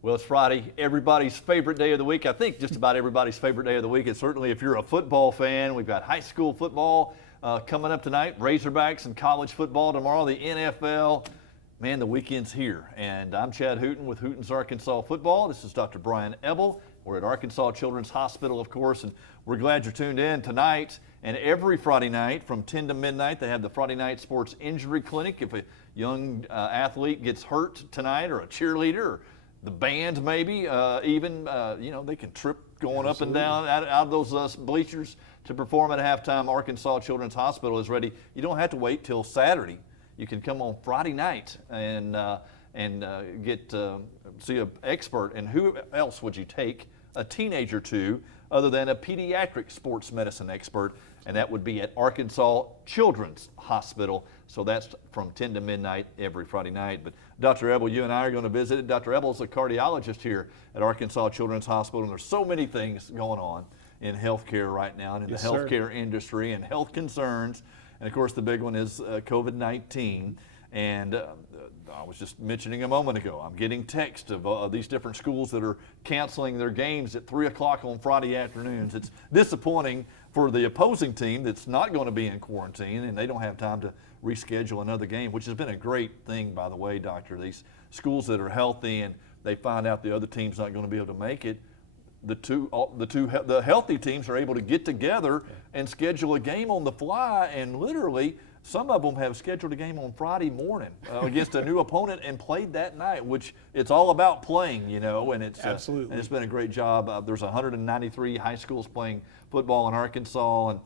Well, it's Friday, everybody's favorite day of the week. I think just about everybody's favorite day of the week. And certainly if you're a football fan, we've got high school football coming up tonight, Razorbacks and college football tomorrow, the NFL. Man, the weekend's here. And I'm Chad Hooten with Hooten's Arkansas Football. This is Dr. Brian Eble. We're at Arkansas Children's Hospital, of course, and we're glad you're tuned in tonight. And every Friday night from 10 to midnight, they have the Friday Night Sports Injury Clinic. If a young athlete gets hurt tonight, or a cheerleader, or the band maybe, they can trip going up and down out of those bleachers to perform at halftime. Arkansas Children's Hospital is ready. You don't have to wait till Saturday. You can come on Friday night and see an expert. And who else would you take a teenager to other than a pediatric sports medicine expert? And that would be at Arkansas Children's Hospital. So that's from 10 to midnight every Friday night. But Dr. Eble, you and I are going to visit. Dr. Eble is a cardiologist here at Arkansas Children's Hospital, and there's so many things going on in healthcare right now and in the healthcare industry and health concerns. And of course, the big one is COVID-19. And I was just mentioning a moment ago, I'm getting texts of these different schools that are canceling their games at 3 o'clock on Friday afternoons. It's disappointing for the opposing team that's not going to be in quarantine, and they don't have time to reschedule another game, which has been a great thing, by the way, Doctor. These schools that are healthy and they find out the other team's not going to be able to make it, the healthy teams are able to get together and schedule a game on the fly, and literally some of them have scheduled a game on Friday morning against a new opponent and played that night, which it's all about playing, and it's absolutely. And it's been a great job. There's 193 high schools playing football in Arkansas, and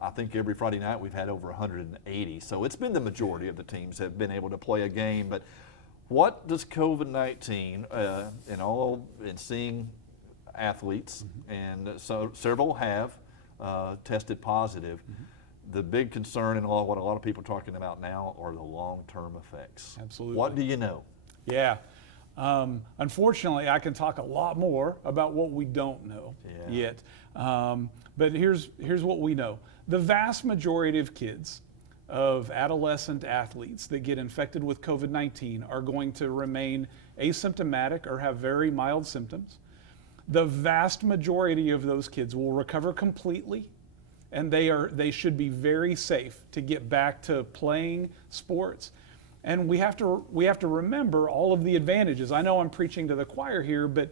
I think every Friday night we've had over 180. So it's been the majority of the teams have been able to play a game. But what does COVID-19 and seeing athletes, and so several have tested positive. The big concern and what a lot of people are talking about now are the long-term effects. Absolutely. What do you know? Yeah. Unfortunately, I can talk a lot more about what we don't know yet. But here's what we know. The vast majority of kids, of adolescent athletes that get infected with COVID-19 are going to remain asymptomatic or have very mild symptoms. The vast majority of those kids will recover completely, and they should be very safe to get back to playing sports. And we have to remember all of the advantages. I know I'm preaching to the choir here, but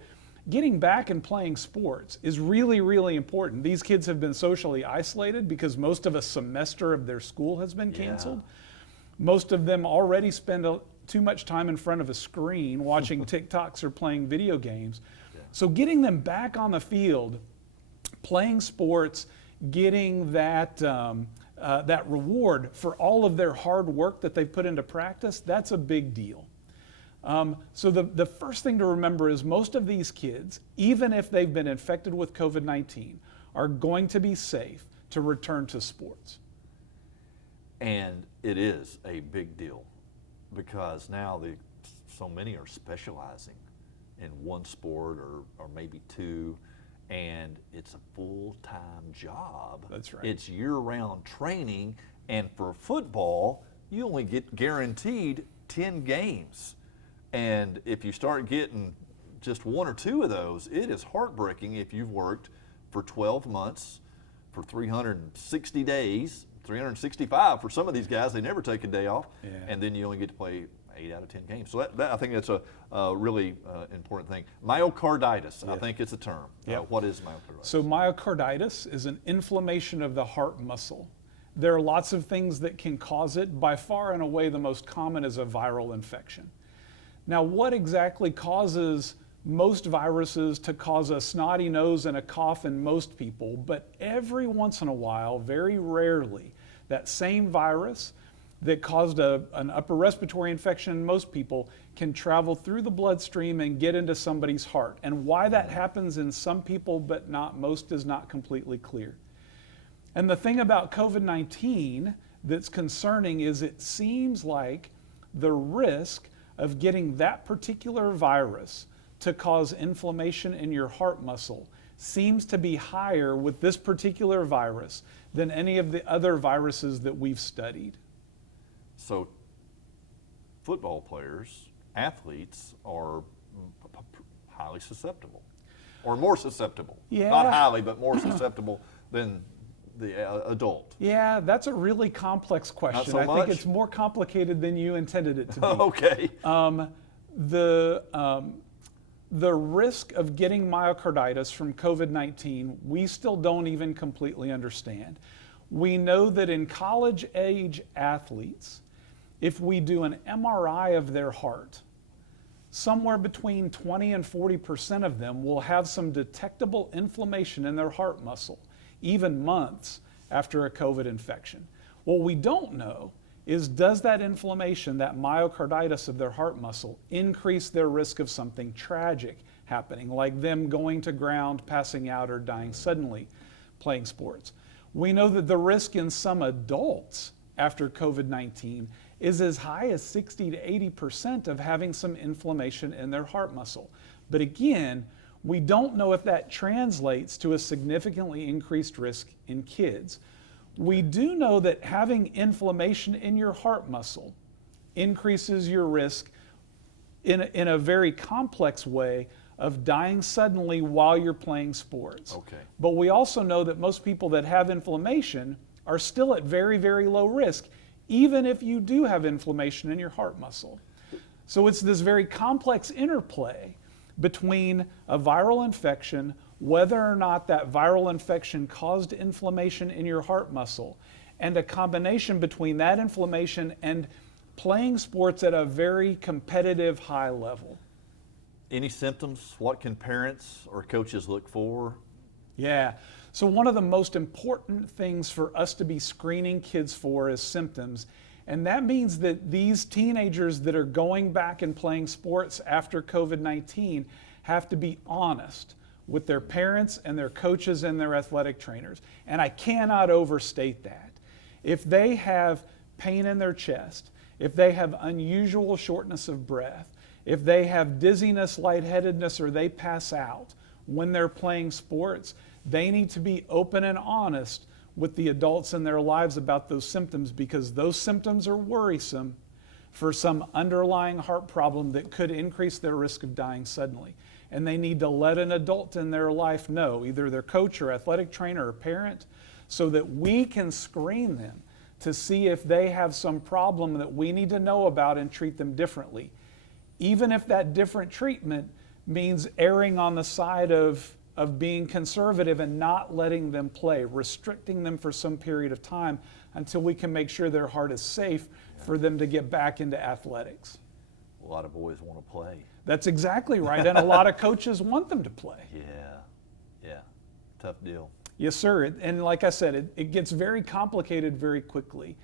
getting back and playing sports is really, really important. These kids have been socially isolated because most of a semester of their school has been canceled. Most of them already spend too much time in front of a screen watching TikToks or playing video games. So getting them back on the field, playing sports, getting that reward for all of their hard work that they've put into practice, that's a big deal. So the first thing to remember is most of these kids, even if they've been infected with COVID-19, are going to be safe to return to sports. And it is a big deal because now so many are specializing in one sport or maybe two, and it's a full-time job. That's right. It's year-round training, and for football, you only get guaranteed 10 games. And if you start getting just one or two of those, it is heartbreaking if you've worked for 12 months, for 360 days, 365 for some of these guys. They never take a day off, and then you only get to play 8 out of 10 games. So that I think that's a really important thing. Myocarditis, I think it's a term. What is myocarditis? So myocarditis is an inflammation of the heart muscle. There are lots of things that can cause it. By far and away, the most common is a viral infection. Now, what exactly causes most viruses to cause a snotty nose and a cough in most people? But every once in a while, very rarely, that same virus that caused an upper respiratory infection in most people can travel through the bloodstream and get into somebody's heart. And why that happens in some people but not most is not completely clear. And the thing about COVID-19 that's concerning is it seems like the risk of getting that particular virus to cause inflammation in your heart muscle seems to be higher with this particular virus than any of the other viruses that we've studied. So football players, athletes are highly susceptible, or more susceptible. Yeah. Not highly, but more susceptible than the adult. Yeah, that's a really complex question. so I much? think it's more complicated than you intended it to be. Okay. The risk of getting myocarditis from COVID-19, we still don't even completely understand. We know that in college age athletes, if we do an MRI of their heart, somewhere between 20 and 40% of them will have some detectable inflammation in their heart muscle, even months after a COVID infection. What we don't know is, does that inflammation, that myocarditis of their heart muscle, increase their risk of something tragic happening, like them going to ground, passing out, or dying suddenly playing sports? We know that the risk in some adults after COVID-19 is as high as 60 to 80% of having some inflammation in their heart muscle. But again, we don't know if that translates to a significantly increased risk in kids. We do know that having inflammation in your heart muscle increases your risk in a very complex way of dying suddenly while you're playing sports. Okay. But we also know that most people that have inflammation are still at very, very low risk, even if you do have inflammation in your heart muscle. So it's this very complex interplay between a viral infection, whether or not that viral infection caused inflammation in your heart muscle, and a combination between that inflammation and playing sports at a very competitive high level. Any symptoms? What can parents or coaches look for? Yeah. So one of the most important things for us to be screening kids for is symptoms. And that means that these teenagers that are going back and playing sports after COVID-19 have to be honest with their parents and their coaches and their athletic trainers. And I cannot overstate that. If they have pain in their chest, if they have unusual shortness of breath, if they have dizziness, lightheadedness, or they pass out when they're playing sports, they need to be open and honest with the adults in their lives about those symptoms, because those symptoms are worrisome for some underlying heart problem that could increase their risk of dying suddenly. And they need to let an adult in their life know, either their coach or athletic trainer or parent, so that we can screen them to see if they have some problem that we need to know about and treat them differently. Even if that different treatment means erring on the side of being conservative and not letting them play, restricting them for some period of time until we can make sure their heart is safe for them to get back into athletics. A lot of boys want to play. That's exactly right, and a lot of coaches want them to play. Yeah, tough deal. Yes, sir, and like I said, it gets very complicated very quickly,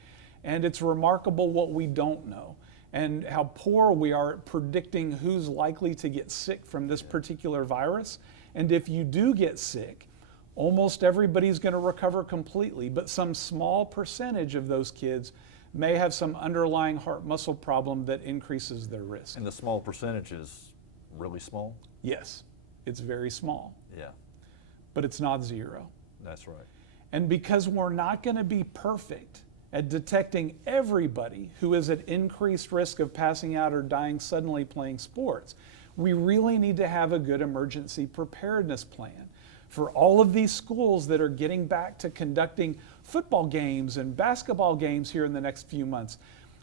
and it's remarkable what we don't know and how poor we are at predicting who's likely to get sick from this particular virus. And if you do get sick, almost everybody's going to recover completely, but some small percentage of those kids may have some underlying heart muscle problem that increases their risk. And the small percentage is really small? Yes, it's very small. Yeah. But it's not zero. That's right. And because we're not going to be perfect at detecting everybody who is at increased risk of passing out or dying suddenly playing sports, we really need to have a good emergency preparedness plan for all of these schools that are getting back to conducting football games and basketball games here in the next few months.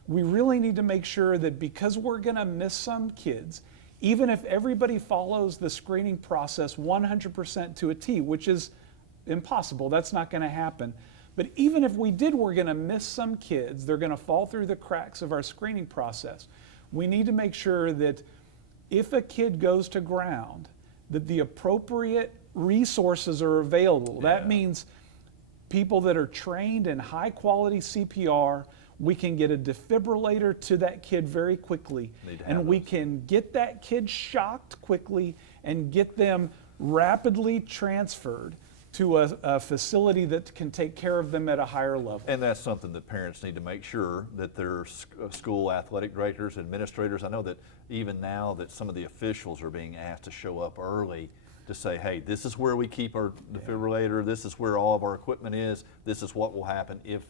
We really need to make sure that, because we're going to miss some kids, even if everybody follows the screening process 100% to a T, which is impossible, that's not going to happen. But even if we did, we're going to miss some kids. They're going to fall through the cracks of our screening process. We need to make sure that if a kid goes to ground, that the appropriate resources are available. Yeah. That means people that are trained in high quality CPR. We can get a defibrillator to that kid very quickly, and we can get that kid shocked quickly and get them rapidly transferred to a facility that can take care of them at a higher level. And that's something that parents need to make sure that their school athletic directors, administrators, I know that even now that some of the officials are being asked to show up early to say, hey, this is where we keep our defibrillator, this is where all of our equipment is, this is what will happen if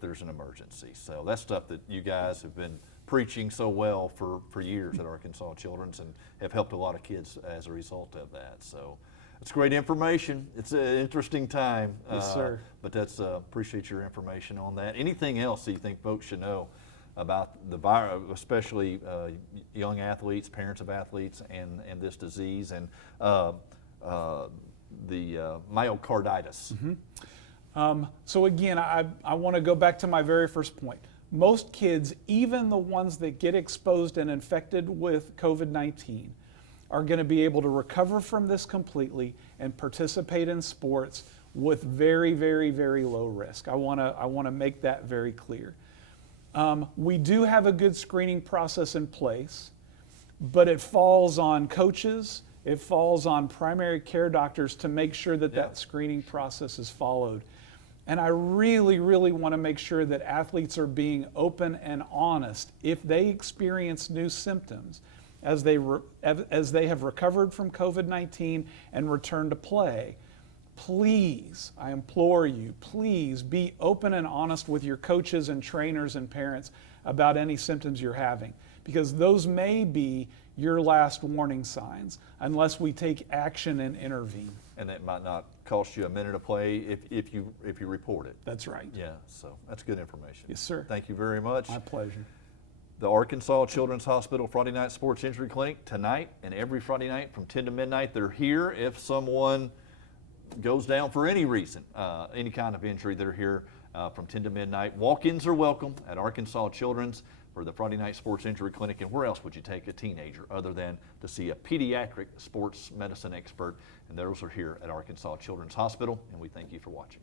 there's an emergency. So that's stuff that you guys have been preaching so well for years at Arkansas Children's, and have helped a lot of kids as a result of that. So it's great information. It's an interesting time. Yes, sir. But that's appreciate your information on that. Anything else that you think folks should know about the virus, especially young athletes, parents of athletes, and this disease, and the myocarditis? So again, I want to go back to my very first point. Most kids, even the ones that get exposed and infected with COVID-19, are going to be able to recover from this completely and participate in sports with very, very, very low risk. I want to make that very clear. We do have a good screening process in place, but it falls on coaches, it falls on primary care doctors to make sure that that screening process is followed. And I really, really want to make sure that athletes are being open and honest if they experience new symptoms as they have recovered from COVID-19 and return to play. Please, I implore you, please be open and honest with your coaches and trainers and parents about any symptoms you're having, because those may be your last warning signs unless we take action and intervene. And that might not cost you a minute of play if you report it. That's right. Yeah, so that's good information. Yes, sir. Thank you very much. My pleasure. The Arkansas Children's Hospital Friday Night Sports Injury Clinic tonight and every Friday night from 10 to midnight. They're here if someone goes down for any reason, any kind of injury. They're here from 10 to midnight. Walk-ins are welcome at Arkansas Children's for the Friday Night Sports Injury Clinic. And where else would you take a teenager other than to see a pediatric sports medicine expert? And those are here at Arkansas Children's Hospital, and we thank you for watching.